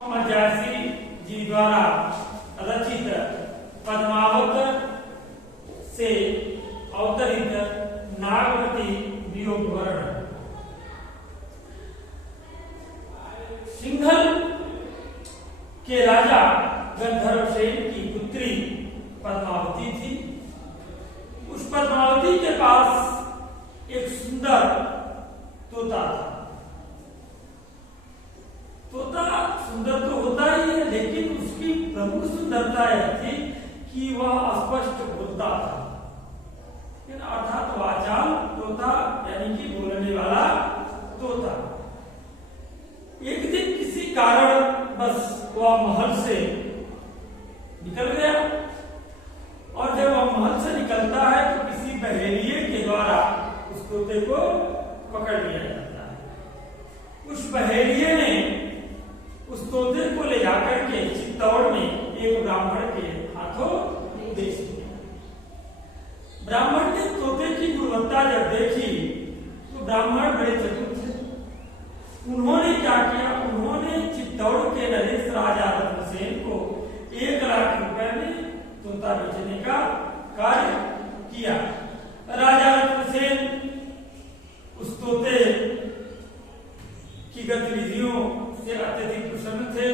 जायसी जी द्वारा रचित पद्मावत से अवतरित नागवती वियोग वर्णन। सिंघल के राजा गंधर्वसेन की पुत्री पद्मावती थी। उस पद्मावती के पास एक सुंदर तोता था। तोता सुंदर तो होता ही है, लेकिन उसकी प्रमुख सुंदरता यह थी कि वह स्पष्ट बोलता था, अर्थात वाचाल तोता, यानी कि बोलने वाला तोता। एक दिन किसी कारण बस वह महल से निकल गया, और जब वह महल से निकलता है तो किसी बहेलिये के द्वारा उस तोते को पकड़ लिया जाता है। उस बहेलिये ने उस तोते को ले जाकर के चित्तौड़ में एक ब्राह्मण के हाथों बेच दिया। ब्राह्मण ने तोते की गुणवत्ता जब देखी तो ब्राह्मण बड़े चतुर थे। उन्होंने क्या किया, उन्होंने चित्तौड़ के नरेश राजा रत्नसेन को 1 लाख रुपए में तोता बेचने का कार्य किया। राजा रत्नसेन उस तोते की गतिविधियों से अत्यधिक प्रसन्न थे।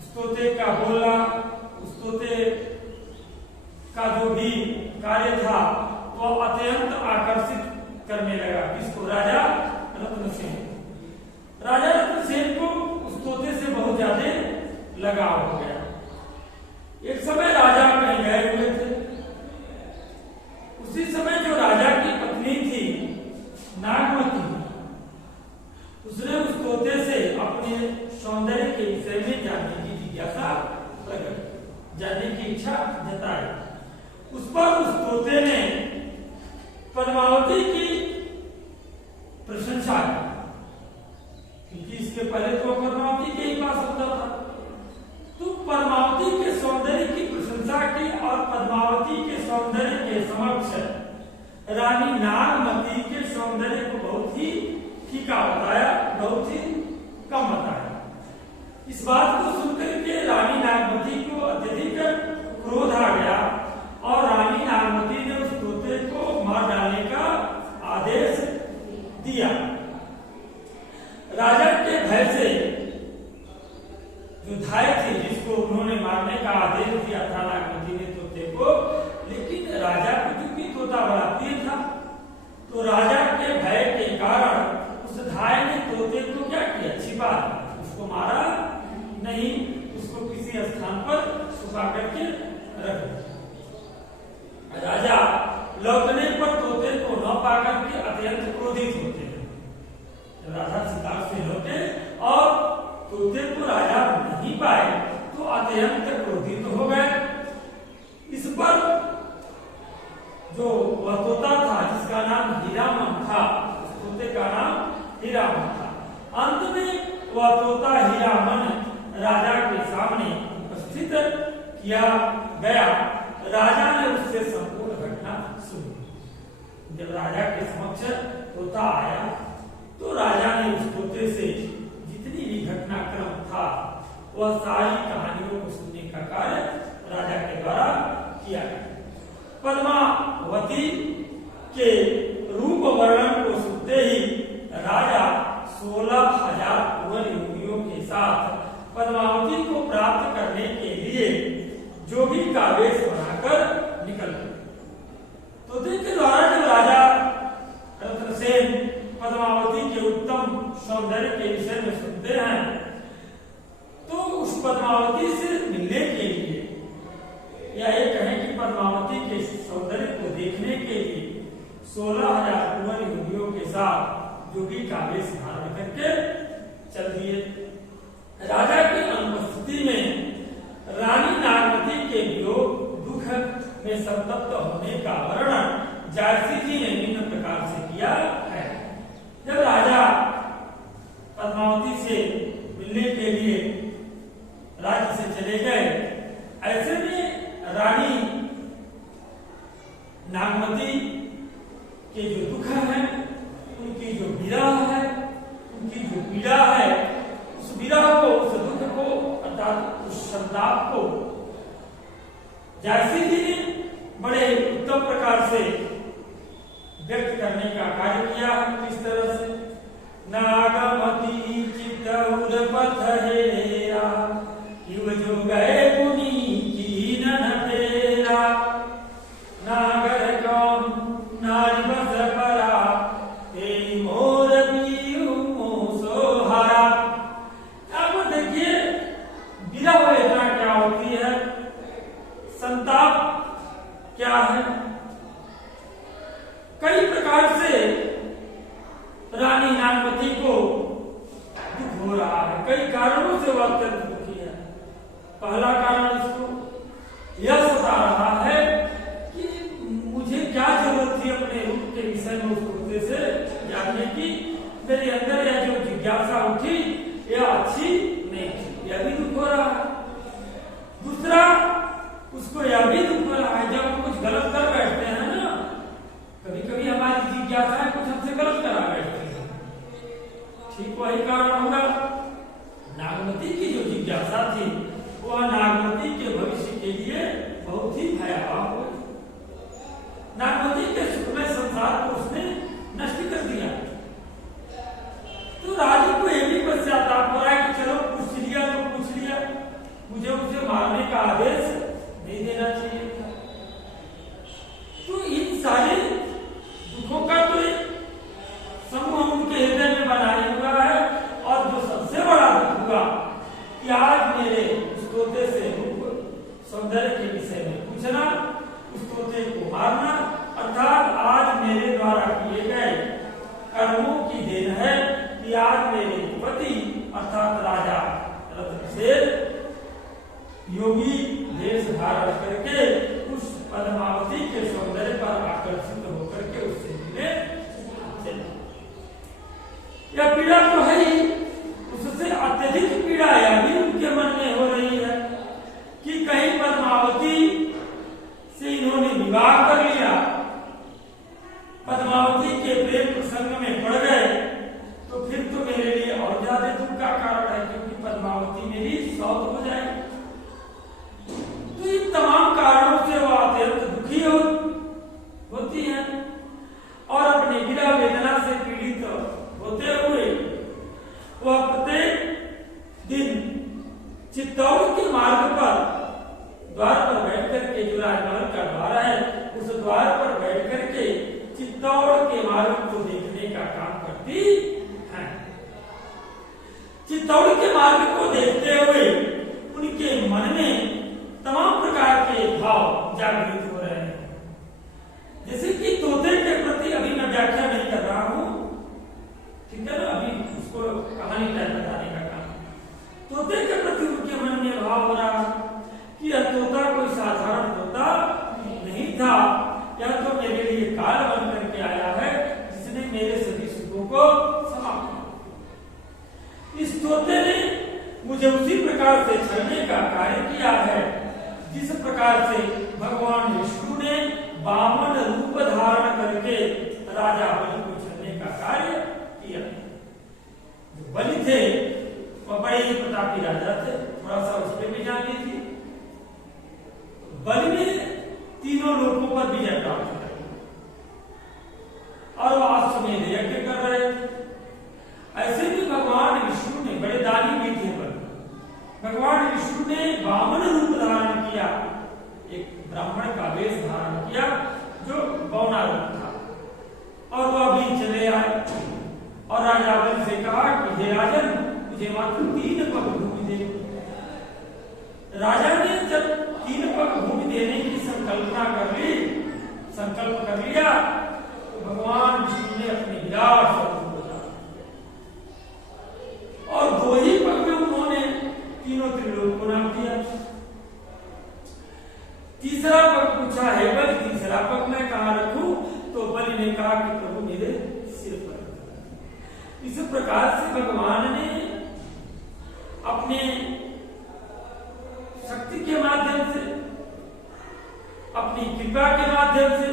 उस तोते का बोलना, उस तोते का जो भी कार्य था वह अत्यंत आकर्षित करने लगा। किसको? राजा रत्नसेन। राजा रत्नसेन को उस तोते से बहुत ज्यादा लगाव हो गया। एक समय राजा कहीं गए हुए थे। उसी समय जो राजा की पत्नी थी नागवती, उसने उस तोते से अपने सौंदर्य के विषय में जानने की जिज्ञासा प्रकट, जानने की इच्छा जताई। उस पर उस तोते ने पद्मावती की प्रशंसा की, क्योंकि इसके पहले तो पद्मावती के ही पास होता था। तो पद्मावती के सौंदर्य की प्रशंसा की, और पद्मावती के सौंदर्य के समक्ष रानी नागमती के सौंदर्य को बहुत ही फीका बताया, बहुत ही कम बताया। इस बात को सुनकर के रानी नागमती को अत्यधिक क्रोध आ गया, और रानी नागमती ने उस तोते को मार डालने का आदेश दिया। राजा के भय से जो धाय थी, जिसको उन्होंने मारने का आदेश दिया था नागमती ने तोते को, लेकिन राजा को चूंकि तोता बड़ा प्रिय था, तो राजा के भय के कारण उस धाय ने तोते को क्या किया? छिपा दिया। उसको मारा नहीं, उसको किसी स्थान पर छुपा करके रख दिया। राजा लौटने पर तोते को न पाकर के अत्यंत क्रोधित होते हैं। जब राजा शिकार से लौटे और तोते को राजा नहीं पाए तो अत्यंत क्रोधित हो गए। इस पर जो वह तोता था, जिसका नाम हीरामन था, उस तोते का नाम हीरामन था। अंत में वह तोता हीरामन राजा के सामने उपस्थित किया गया। राजा ने उससे संपूर्ण घटना सुनी। जब राजा के समक्ष तोता आया तो राजा ने उस तोते से जितनी भी घटनाक्रम था वह सारी कहानियों को सुनने का कार्य राजा के द्वारा किया गया। पद्मावती के रूप वर्णन को सुनते ही राजा 16,000 कुंवर योगियों के साथ पद्मावती को प्राप्त करने के लिए जोगी का वेश बनाकर निकल गए। तोते के द्वारा जब राजा रत्नसेन पद्मावती के उत्तम सौंदर्य के विषय में सुनते हैं, तो उस पद्मावती से मिलने के लिए, या ये कहें कि पद्मावती के सौंदर्य को देखने के लिए 16,000 कुंवर योगियों के साथ जोगी का वेश धारण करके चल दिए। राजा की अनुपस्थिति में रानी नागमती के वियोग दुख में संतप्त होने का वर्णन जायसी जी ने निम्न प्रकार से किया है। जब राजा पद्मावती से मिलने के लिए राज्य से चले गए, ऐसे में रानी नागमती के जो दुख है, उनकी जो विरह है, उनकी जो पीड़ा है, उस विरह को, उस दुख जायसी जी ने बड़े उत्तम प्रकार से व्यक्त करने का कार्य किया है। किस तरह से नागमती चितौर पथ हेरा युग जो गए मुनि की न फेरा नागर कौन नारी बस परा तेरी मोर पीऊ मोसो हारा। अब देखिए विरह वेदना क्या होती है, संताप क्या है। कई प्रकार से रानी नागमती को दुख हो रहा है, कई कारणों से वह अत्यंत दुखी है। पहला कारण इसको यह सता रहा है कि मुझे क्या जरूरत थी अपने रूप के विषय में उस कुत्ते से जानने की, मेरे अंदर यह जो जिज्ञासा उठी यह अच्छी नहीं थी, यह भी दुख हो रहा है। दूसरा उसको यह भी दुख हो रहा है जब हम कुछ गलत कर बैठते हैं ना, कभी कभी हमारी जिज्ञासाएं कुछ हमसे गलत करा बैठती है, ठीक वही कारण होगा। नागमती की जो जिज्ञासा थी वह नागमती के भविष्य के लिए बहुत ही भयावह हो। नागमती के सुखमय संसार को उसने नष्ट कर दिया। तो राजा को यह भी पश्चाताप हो रहा है कि चलो पूछ लिया तो पूछ लिया, मुझे उसे मारने का आदेश नहीं देना चाहिए था। तो इन सारे दुखों का तो एक समूह उनके हृदय में बनाया हुआ है। और जो सबसे बड़ा दुख हुआ कि आज मेरे उस तोते से सौंदर्य के विषय में पूछना, उस तोते को मारना, अर्थात आज मेरे द्वारा किए गए कर्मों की देन है कि आज मेरे पति अर्थात राजा रत्नसेन योगी वेश धारण करके उस पद्मावती के सौंदर्य पर आकर्षित होकर के उससे मिले। यह पीड़ा तो है ही, उससे अत्यधिक पीड़ा यह भी उनके मन में हो रही है कि कहीं पद्मावती से इन्होंने विवाह कर लिया, पद्मावती के प्रेम प्रसंग में पड़ गए तो फिर तो मेरे लिए और ज्यादा दुख का कारण है, क्योंकि पद्मावती मेरी सौत हो जाएगी। तो इन तमाम कारणों से वह अत्यंत दुखी होती है और अपनी विरह वेदना से पीड़ित होते हुए वह प्रत्येक दिन चित्तौड़ के मार्ग पर द्वार पर बैठ करके, जो राजमहल का द्वार है उस द्वार पर बैठ करके चित्तौड़ के मार्ग को देखने का काम करती है। चित्तौड़ के मार्ग को देखते हुए उनके मन में तमाम प्रकार के भाव जागृत हो रहे हैं। जैसे कि तोते के प्रति अभी मैं व्याख्या नहीं कर रहा हूं, ठीक है ना, अभी उसको कहानी टाइप बताने का काम। तोते के प्रति उनके मन में भाव हो रहा कि यह तोता कोई साधारण तोता नहीं था, यह तो मेरे लिए काल बन करके आया है जिसने मेरे सभी सुखों को समाप्त किया। इस तोते ने मुझे उसी प्रकार से छलने का कार्य किया है जिस प्रकार से भगवान विष्णु ने वामन रूप धारण करके राजा बलि को छलने का कार्य किया। जो बलि थे वह बड़े ही प्रतापी राजा थे, थोड़ा सा उस पर भी जान लीजिए। बलि ने तीनों लोगों पर विजय प्राप्त कर और वह अश्वमेध यज्ञ कर रहे थे। ऐसे भी भगवान विष्णु ने, बड़े दानी भी थे, भगवान विष्णु ने वामन रूप धारण किया, एक ब्राह्मण का वेश धारण किया जो बौना रूप था, और वह भी चले आए और राजा बलि से कहा कि हे राजन, मुझे मात्र 3 पग भूमि दे। राजा ने जब 3 पग भूमि देने की संकल्प कर लिया तो भगवान विष्णु ने अपने विराट स्वरूप बोला और 2 ही पग में उन्होंने तीनों त्रिलोक को नाम दिया। तीसरा पग पूछा, है बलि तीसरा पग मैं कहां रखूं? तो बलि ने कहा कि प्रभु मेरे सिर पर। इस प्रकार से भगवान ने अपने शक्ति के माध्यम से, अपनी कृपा के माध्यम से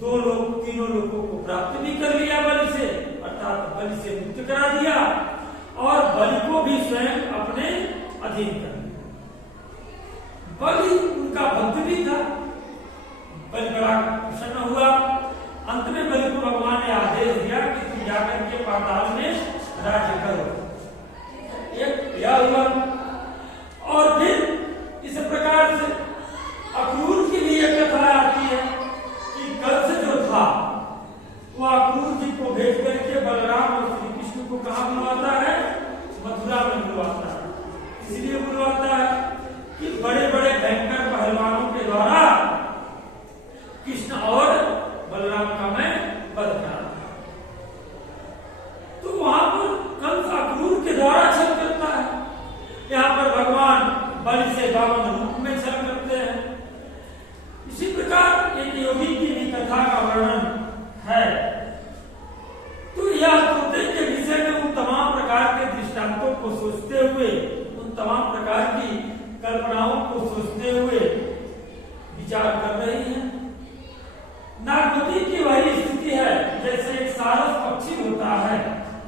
2 लोग, तीनों लोगों को प्राप्त भी कर लिया बलि से, अर्थात बलि से मुक्त करा दिया और बलि को भी स्वयं अपने अधीन कर दिया। बलि उनका भक्त भी था। बलि बड़ा प्रसन्न हुआ। अंत में बलि को भगवान ने आदेश दिया कि तुम जाकर के पाताल में राज्य करो। एक यह हुआ। और फिर इस प्रकार से अक्रूर की भी एक कथा आती है कि कंस जो था वो अक्रूर जी को भेज करके बलराम और श्री कृष्ण को कहाँ बुलवाता है? मथुरा में बुलवाता है। इसलिए बुलवाता है कि बड़े बड़े भयंकर पहलवानों के द्वारा कृष्ण और बलराम का मैं वध करा। तो वहां पर कंस अक्रूर के द्वारा छल करता है। यहाँ पर भगवान बलि से वामन रूप में छल करते हैं। इसी प्रकार एक योगी की भी कथा का वर्णन है। तो यह तोते के विषय में उन तमाम प्रकार के दृष्टांतों को सोचते हुए, उन तमाम प्रकार की कल्पनाओं को सोचते हुए विचार कर रही हैं। नागमती की वही स्थिति है जैसे एक सारस पक्षी होता है,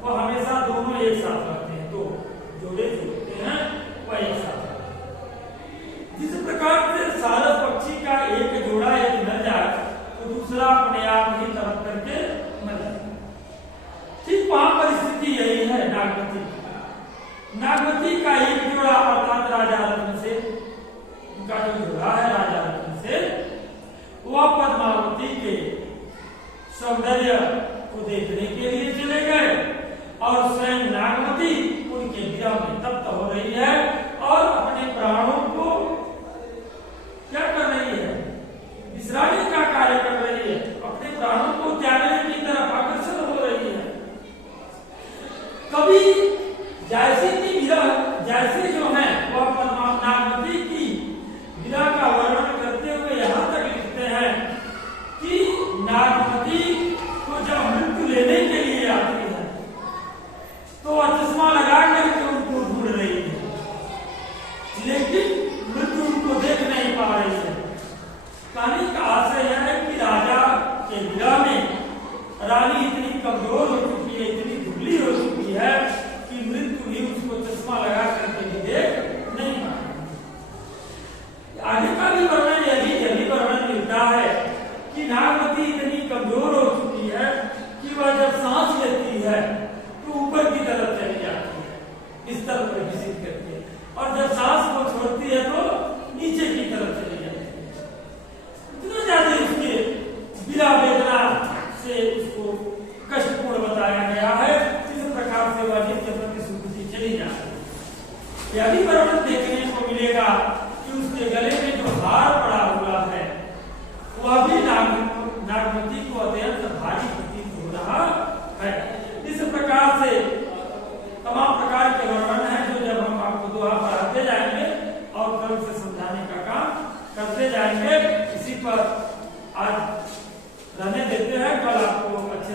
वो हमेशा दोनों एक साथ रहते हैं, तो जोड़े जो होते हैं वह एक साथ रहते हैं। जिस प्रकार से सारस पक्षी का एक जोड़ा यदि मिल जाए तो दूसरा अपने आप ही तरफ करके मर जाए। ठीक वहां पर स्थिति यही है नागमती। नागमती का एक जोड़ा अर्थात राजा रत्न से, उनका जो जोड़ा है राजा रत्न से, वह पद्मावती के सौंदर्य को देखने के लिए चले गए और स्वयं नागमती उनके विरह में तप्त हो रही है और अपने प्राणों को क्या कर रही है? विसराने का कार्य कर रही है, अपने प्राणों को त्यागने की तरफ अग्रसर हो रही है। कभी जैसे की विरह, जैसे जो है वह नागमती की विरह का वर्णन करते हुए यहाँ तक लिखते हैं कि नागमती को जब मृत्यु लेने के लिए आती है तो वह चश्मा लगा करके उनको ढूंढ रही है, लेकिन मृत्यु उनको देख नहीं पा रही है। कहानी का आशय यह है कि राजा के विरह में रानी इतनी कमजोर हो चुकी है, इतनी दुबली हो चुकी है कि मृत्यु ही उसको चश्मा लगा करके भी देख नहीं पा रही। आगे का भी वर्णन यही वर्णन मिलता है कि नागमती इतनी कमजोर हो चुकी है कि वह जब सांस लेती है तो ऊपर की तरफ चली जाती है, बिस्तर पर घसीट करके, और जब सांस को छोड़ती है तो नीचे की तरफ चली जाती है। इतना ज्यादा उसके विरह वेदना से उसको कष्टपूर्ण बताया गया है। इस प्रकार से वह नित्य प्रतिशुद्धि चली जाती है। यह भी वर्णन देखने को मिलेगा कि उसके गले में जो हार पड़ा हुआ है वह भी नागमती को अत्यंत भारी प्रतीत हो रहा है। इस प्रकार से तमाम प्रकार के वर्णन है जो जब हम आपको दोहा पढ़ाते जाएंगे और क्रम से समझाने का काम करते जाएंगे। इसी पर आज रहने देते हैं, कल आपको